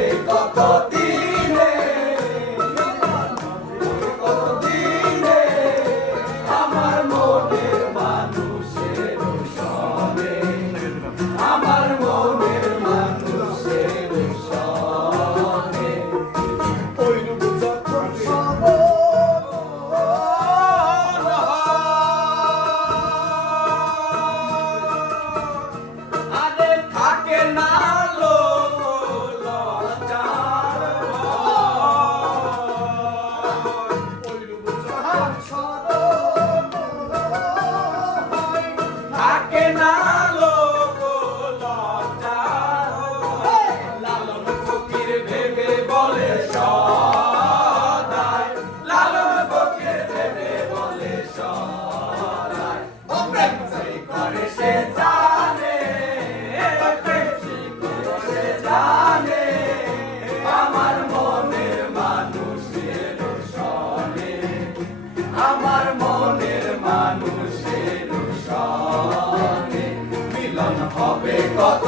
হবে কত দিনে, কত দিনে আমার মনের মানুষের সনে, আমার মনের মানুষের সনে। ওইরূপ যখন আরে থাকে না থাকে না লালন ফকির ভেবে বলে সদাই, লালন ফকির ভেবে বলে সদাই। ও প্রেম সেই করে সে জানে, প্রেম সেই করে সে জানে আমার মনের মানুষের সনে, আমার মনের মানুষের সনে। মিলন হবে কত